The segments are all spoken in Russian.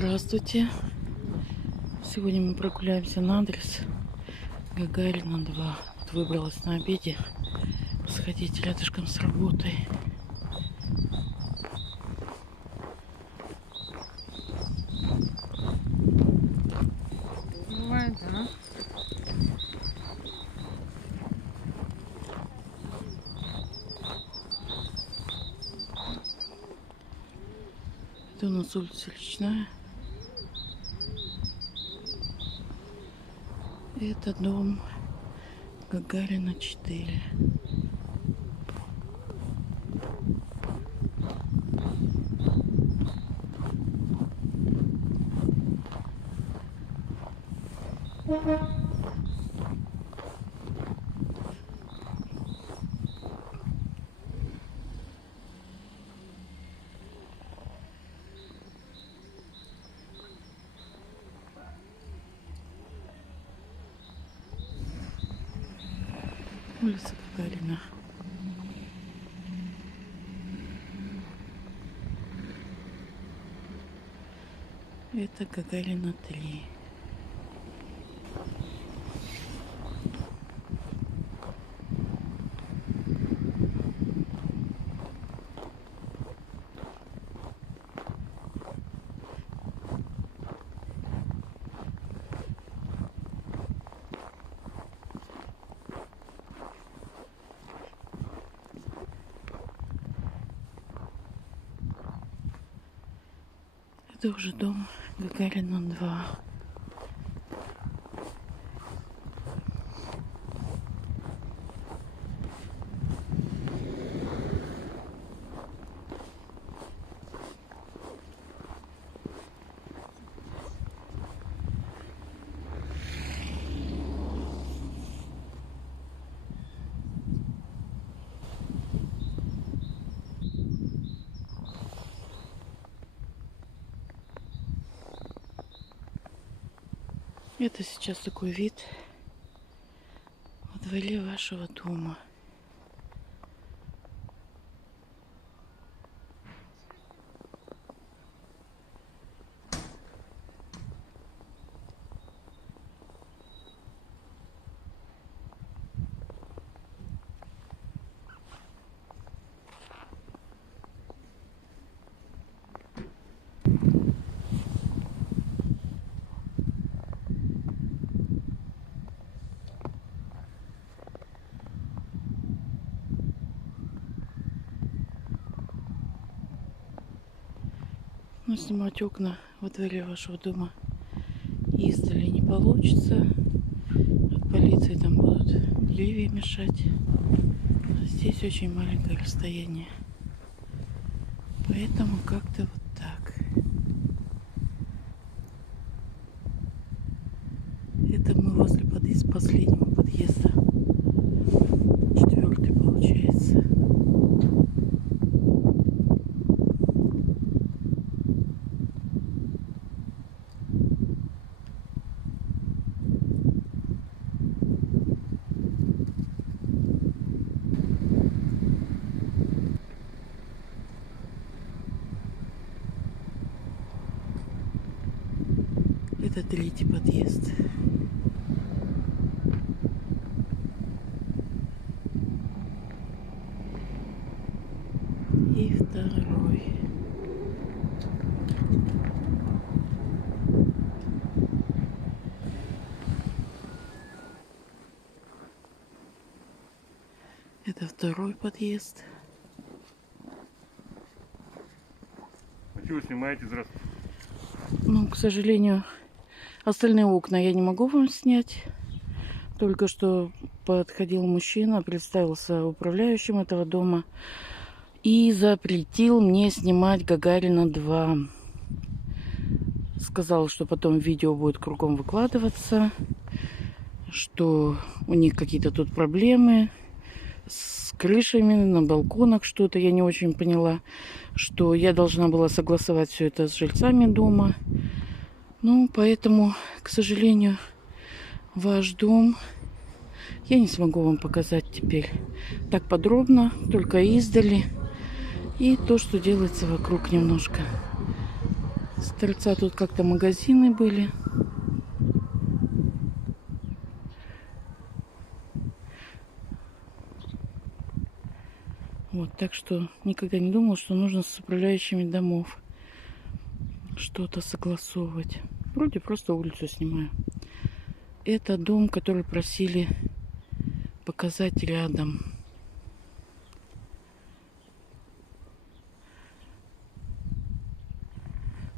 Здравствуйте! Сегодня мы прогуляемся на адрес Гагарина 2. Вот выбралась на обеде сходить рядышком с работой. Бывает, да? Это у нас улица Речная. Это дом Гагарина 4. Улица Гагарина. Это Гагарина 3. Это уже дом Гагарина 2. Это сейчас такой вид во дворе вашего дома. Но снимать окна во дворе вашего дома издали не получится. От полиции там будут деревья мешать. А здесь очень маленькое расстояние. Поэтому как-то вот так. Это мы возле последнего подъезда. 4-й получается. Это 3-й подъезд. И 2-й. Это 2-й подъезд. А что вы снимаете, здравствуйте? Ну, к сожалению, остальные окна я не могу вам снять. Только что подходил мужчина, представился управляющим этого дома и запретил мне снимать Гагарина 2. Сказал, что потом видео будет кругом выкладываться, что у них какие-то тут проблемы с крышами, на балконах что-то, я не очень поняла, что я должна была согласовать все это с жильцами дома. Ну, поэтому, к сожалению, ваш дом я не смогу вам показать теперь так подробно, только издали. И то, что делается вокруг немножко. С торца тут как-то магазины были. Вот, так что никогда не думала, что нужно с управляющими домов что-то согласовывать. Вроде просто улицу снимаю. Это дом, который просили показать рядом.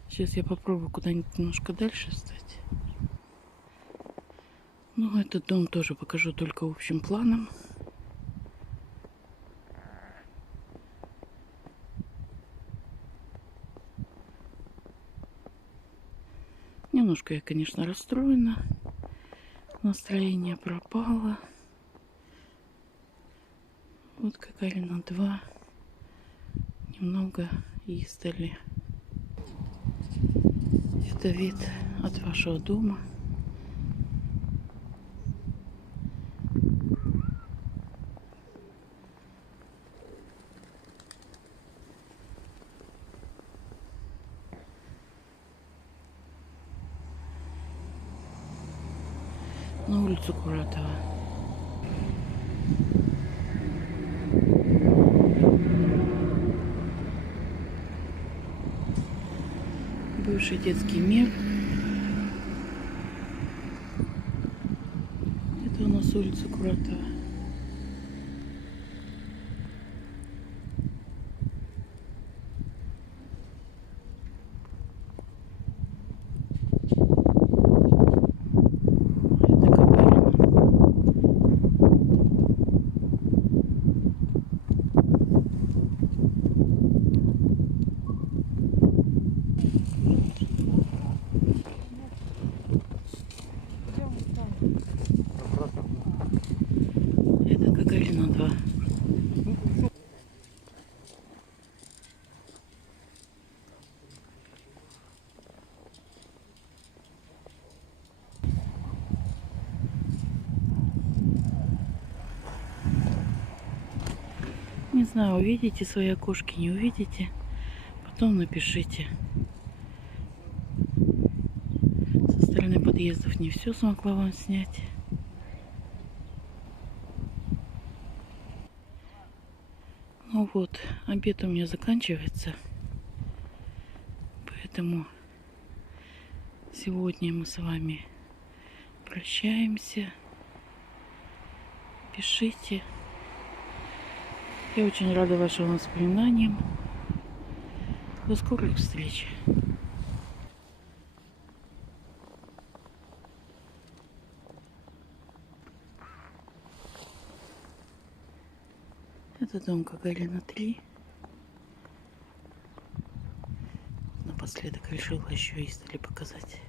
Сейчас я попробую куда-нибудь немножко дальше встать. Ну, этот дом тоже покажу только общим планом. Немножко я, конечно, расстроена. Настроение пропало. Вот Гагарина 2. Немного издали. Это вид от вашего дома. На улицу Куратова. Бывший детский мир. Это у нас улица Куратова. Это Гагарина. Это Гагарина 2. Не знаю, увидите свои окошки, не увидите. Потом напишите. Со стороны подъездов не все смогла вам снять. Ну вот, обед у меня заканчивается. Поэтому сегодня мы с вами прощаемся. Пишите. Я очень рада вашим воспоминаниям. До скорых встреч. Это дом Гагарина 3. Напоследок решила еще издали показать.